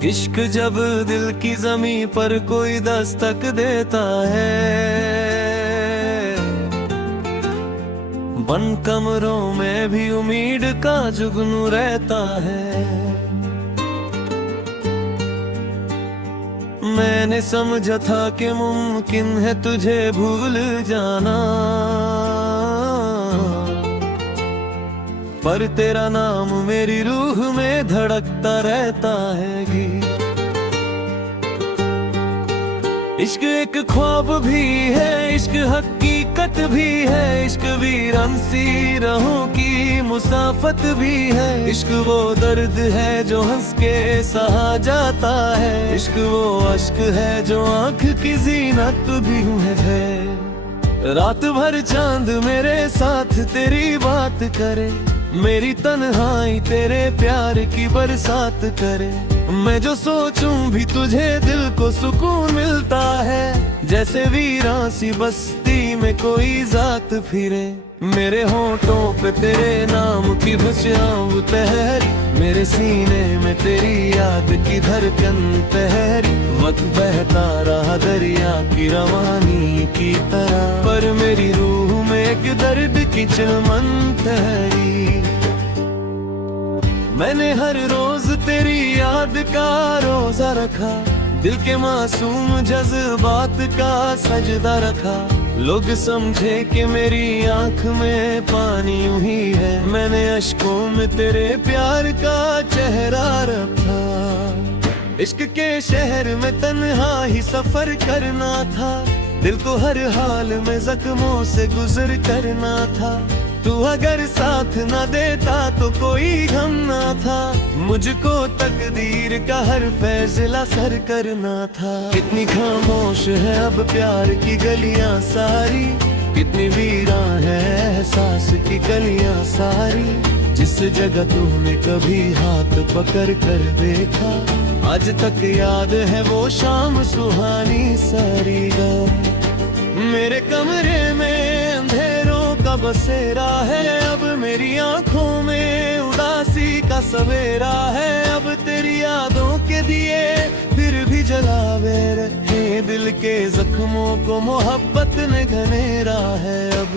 इश्क जब दिल की जमीन पर कोई दस्तक देता है, बंद कमरों में भी उम्मीद का जुगनू रहता है। मैंने समझा था कि मुमकिन है तुझे भूल जाना, पर तेरा नाम मेरी रूह में धड़कता रहता है गीत। इश्क एक ख्वाब भी है, इश्क हकीकत भी है, इश्क वीरान सी राहों की मुसाफत भी है। इश्क वो दर्द है जो हंस के सहा जाता है, इश्क वो अश्क है जो आंख की जीनत भी है। रात भर चांद मेरे साथ तेरी बात करे, मेरी तन्हाई तेरे प्यार की बरसात करे। मैं जो सोचूं भी तुझे दिल को सुकून मिलता है, जैसे वीरान सी बस्ती में कोई जात फिरे। मेरे होठों पे तेरे नाम की खुशियाँ तहरी, मेरे सीने में तेरी याद की धड़कन तहरी। वक्त बहता रहा दरिया की रवानी की तरह, पर मेरी रूह में एक दर्द की चिलमन तहरी। मैंने हर रोज तेरी याद का रोजा रखा, दिल के मासूम जज्बात का सजदा रखा। लोग समझे कि मेरी आंख में पानी यूं ही है, मैंने अश्कों में तेरे प्यार का चेहरा रखा। इश्क के शहर में तन्हा ही सफर करना था, दिल को हर हाल में जख्मों से गुजर करना था। तू अगर साथ न देता तो कोई गम ना था, मुझको तकदीर का हर फैसला सर करना था। कितनी खामोश है अब प्यार की गलियां सारी, कितनी वीरान है एहसास की गलियां सारी। जिस जगह तूने कभी हाथ पकड़ कर देखा, आज तक याद है वो शाम सुहानी सारी। मेरे कमरे में अंधेरों का बसेरा है, अब मेरी आंखों में उदासी का सवेरा है। अब तेरी यादों के दिए फिर भी जलावे रहे, दिल के जख्मों को मोहब्बत ने घनेरा है। अब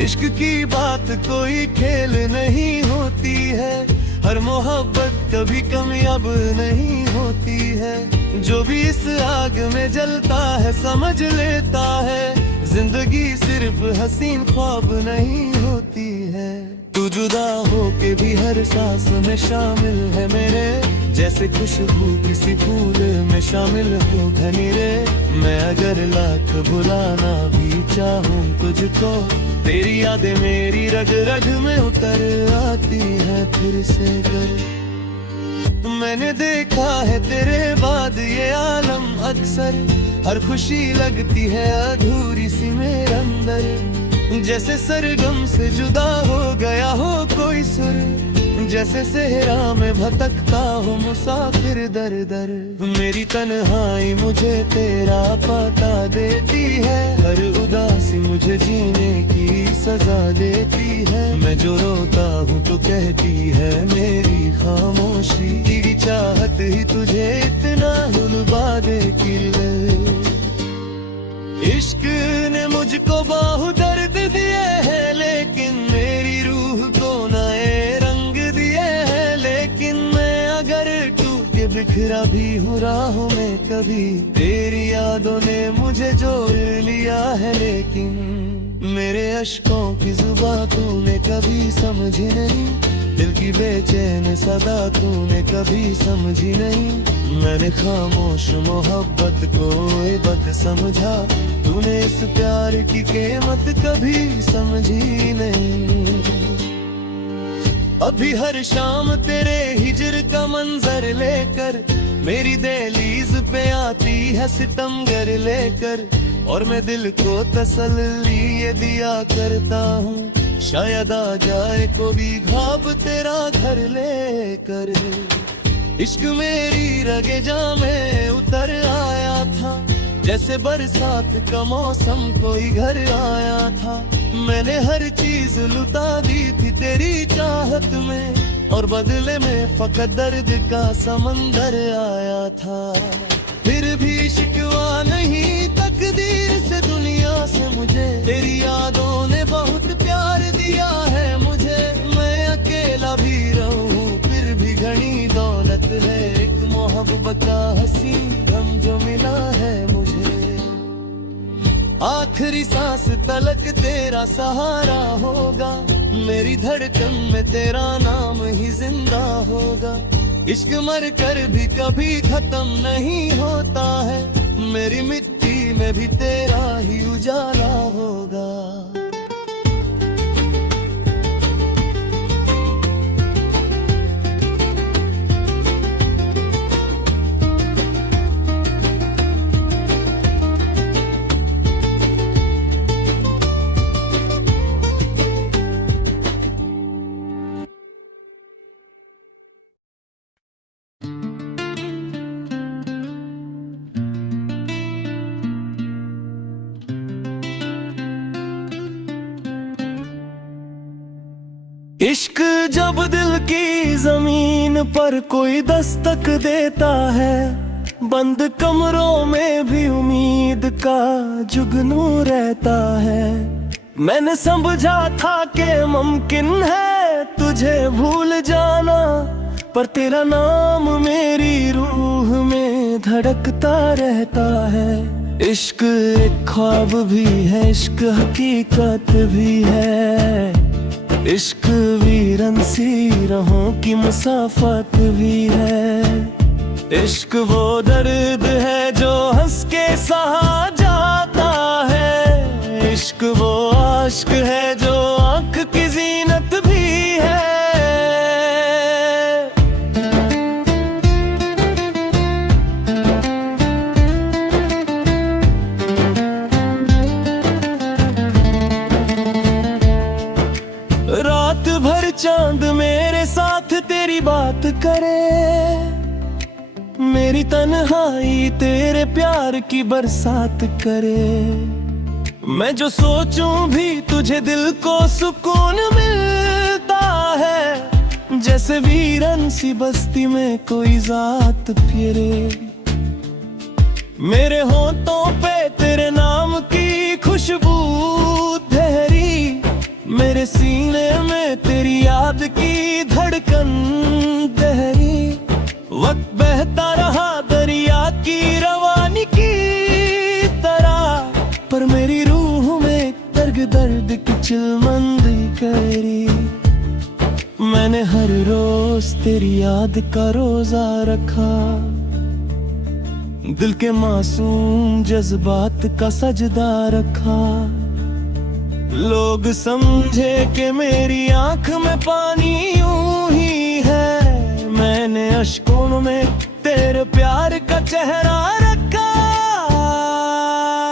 इश्क की बात कोई खेल नहीं होती है, हर मोहब्बत कभी कामयाब नहीं होती है। जो भी इस आग में जलता है समझ लेता है, जिंदगी सिर्फ हसीन ख्वाब नहीं होती है। तू जुदा हो के भी हर सांस में शामिल है मेरे, जैसे खुशबू किसी फूल में शामिल हो घनी रे। मैं अगर लाख बुलाना भी चाहूँ तुझको, तेरी यादें मेरी रग रग में उतर आती है फिर से घर। मैंने देखा है तेरे बाद ये आलम अक्सर, हर खुशी लगती है अधूरी सी मेरे अंदर। जैसे सरगम से जुदा हो गया हो कोई सुर, जैसे सहरा में भटकता हो मुसाफिर दर दर। मेरी तन्हाई मुझे तेरा पता देती है, हर उदासी मुझे जीने की सजा देती है। मैं जो रोता हूँ तो कहती है मेरी खामोशी, तेरी चाहत ही तुझे इतना रुलवा दे कि इश्क ने मुझको बाहु दर्द दिए है, लेकिन मेरी रूह को नए रंग दिए हैं। लेकिन मैं अगर टूट के बिखरा भी हूँ राहों में कभी, तेरी यादों ने मुझे जोड़ लिया है। लेकिन मेरे अश्कों की जुबान तूने कभी समझी नहीं, दिल की बेचैन सदा तूने कभी समझी नहीं। मैंने खामोश मोहब्बत को इबादत समझा, तूने इस प्यार की कीमत कभी समझी नहीं। अभी हर शाम तेरे हिजर का मंजर लेकर, मेरी दहलीज पे आती है सितमगर लेकर। और मैं दिल को तसल्ली ये दिया करता हूँ, शायद आ जाए कोई ख्वाब तेरा घर लेकर। इश्क मेरी रगे जा में उतर आया था, जैसे बरसात का मौसम कोई घर आया था। मैंने हर चीज लुटा दी थी तेरी चाहत में, और बदले में फकत दर्द का समंदर आया था। फिर भी शिकवा नहीं तकदीर से, दुनिया से मुझे तेरी यादों ने बहुत प्यार दिया है मुझे। मैं अकेला भी रहूं फिर भी घनी दौलत है, एक मोहब्बत का हसी गम जो मिला है मुझे। आखिरी सांस तलक तेरा सहारा होगा, मेरी धड़कन में तेरा नाम ही जिंदा होगा। इश्क मर कर भी कभी खत्म नहीं होता है, मेरी मिट्टी में भी तेरा ही उजाला होगा। इश्क जब दिल की जमीन पर कोई दस्तक देता है, बंद कमरों में भी उम्मीद का जुगनू रहता है। मैंने समझा था कि मुमकिन है तुझे भूल जाना, पर तेरा नाम मेरी रूह में धड़कता रहता है। इश्क एक ख्वाब भी है, इश्क हकीकत भी है, इश्क वीरन सी राहों की मुसाफत भी है। इश्क वो दर्द है जो हंस के सहा जाता है, इश्क वो आशिक है जो आंख की जीनत भी है। रात भर चांद मेरे साथ तेरी बात करे, मेरी तन्हाई तेरे प्यार की बरसात करे। मैं जो सोचूं भी तुझे दिल को सुकून मिलता है, जैसे वीरन सी बस्ती में कोई जात फिरे। मेरे होंठों पे तेरे नाम की खुशबू ठहरी, मेरे सीने में तेरी याद की धड़कन गहरी। वक्त बहता रहा दरिया की रवानी की तरह, पर मेरी रूह में दर्द दर्द की चिलमंदी करी। मैंने हर रोज तेरी याद का रोजा रखा, दिल के मासूम जज्बात का सजदा रखा। लोग समझे कि मेरी आंख में पानी यूं ही है, मैंने अश्कों में तेरे प्यार का चेहरा रखा।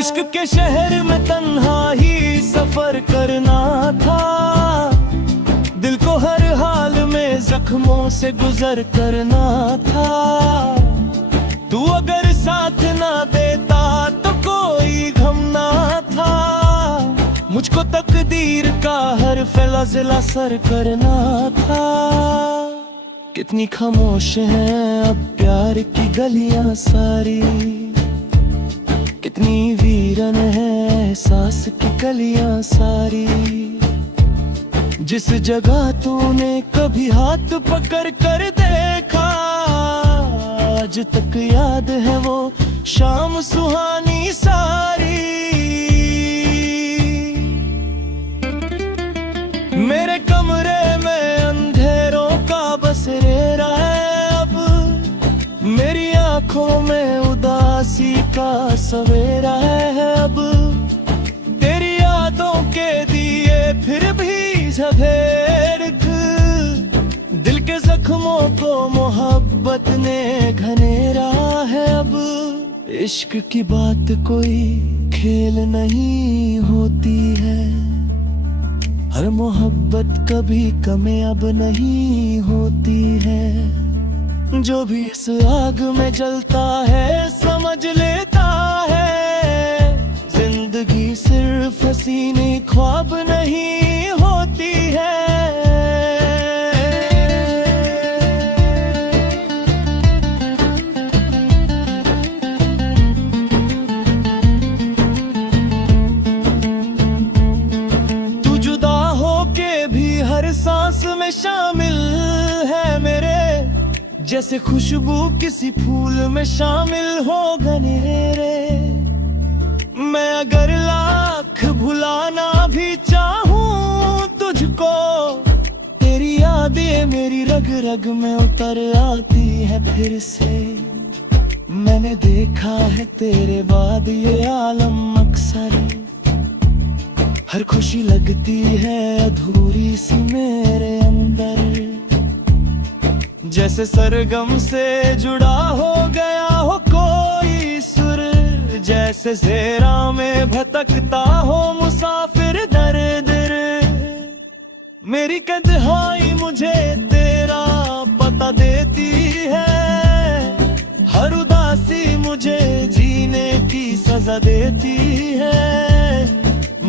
इश्क के शहर में तन्हा ही सफर करना था, दिल को हर हाल में जख्मों से गुजर करना था। तू अगर साथ ना देता तो कोई गम ना था, मुझको तकदीर का हर फैसला सर करना था। कितनी खामोश हैं अब प्यार की गलियां सारी, कितनी वीरन है एहसास की कलियां सारी। जिस जगह तूने कभी हाथ पकड़ कर देखा, आज तक याद है वो शाम सुहानी सारी। मेरे कमरे में अंधेरों का बसेरा है अब, मेरी आंखों में उदासी का सवेरा है अब। तेरी यादों के दिए फिर भी झभेर, दिल के जख्मों को मोहब्बत ने घनेरा है अब। इश्क की बात कोई खेल नहीं होती है, हर मोहब्बत कभी कामयाब नहीं होती है। जो भी इस आग में जलता है समझ लेता है, जिंदगी सिर्फ हसीनी ख्वाब नहीं होती है। जैसे खुशबू किसी फूल में शामिल हो गनेरे। मैं अगर लाख भुलाना भी चाहूं तुझको, तेरी यादें मेरी रग रग में उतर आती है फिर से। मैंने देखा है तेरे बाद ये आलम अक्सर, हर खुशी लगती है अधूरी सी मेरे अंदर। जैसे सरगम से जुड़ा हो गया हो कोई सुर, जैसे ज़ेरा में भटकता हो मुसाफिर दर दर। मेरी तन्हाई मुझे तेरा पता देती है, हर उदासी मुझे जीने की सजा देती है।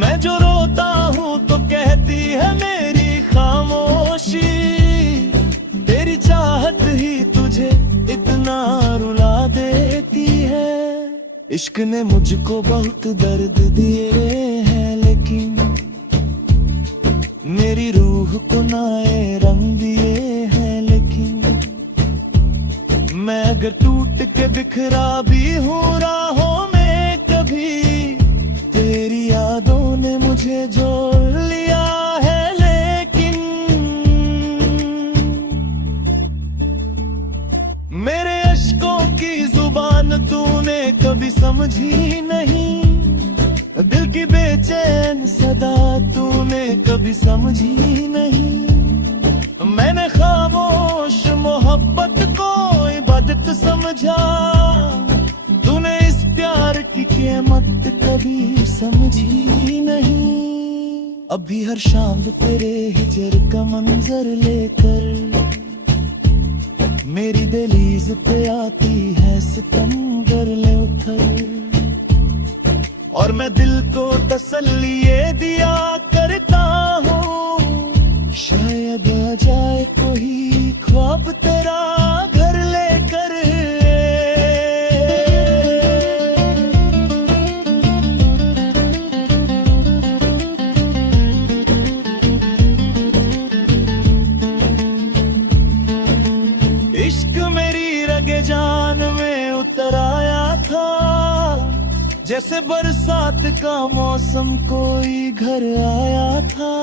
मैं जो रोता हूँ तो कहती है मेरी खामोशी, तेरी चाहत ही तुझे इतना रुला देती है। इश्क ने मुझको बहुत दर्द दिए हैं, लेकिन मेरी रूह को नए रंग दिए हैं। लेकिन मैं अगर टूट के बिखरा भी हूँ राहों में कभी, तेरी यादों ने मुझे जोड़ लिया है। लेकिन मेरे अश्कों की जुबान तूने कभी समझी नहीं, दिल की बेचैन सदा तूने कभी समझी नहीं। मैंने खामोश मोहब्बत को इबादत समझा, तूने इस प्यार की कीमत कभी समझी नहीं। अभी हर शाम तेरे हिजर का मंजर लेकर मेरी दहलीज पे आती है सितमगर ले उतर, और मैं दिल को तसल्ली ये दिया करता हूँ, शायद आ जाए कोई ख्वाब तेरा घर लेकर। इश्क मेरी रगे जान में उतर आया था, जैसे बरसात का मौसम कोई घर आया था।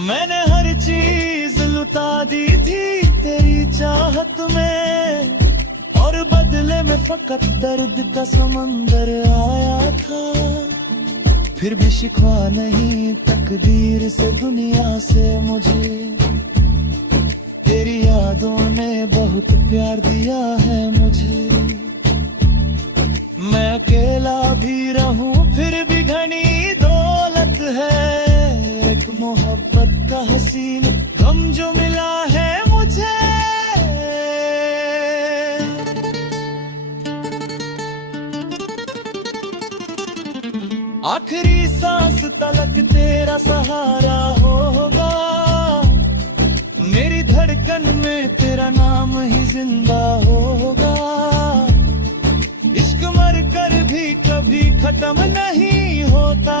मैंने हर चीज लुटा दी थी तेरी चाहत में, और बदले में फकत दर्द का समंदर आया था। फिर भी शिकवा नहीं तकदीर से दुनिया से मुझे, तेरी यादों ने बहुत प्यार दिया है मुझे। मैं अकेला भी रहूं फिर भी घनी दौलत है, एक मोहब्बत का हसीन गम जो मिला है मुझे। आखिरी सांस तलक तेरा सहारा होगा, मेरी धड़कन में तेरा नाम ही जिंदा होगा। इश्क मर कर भी कभी खत्म नहीं होता,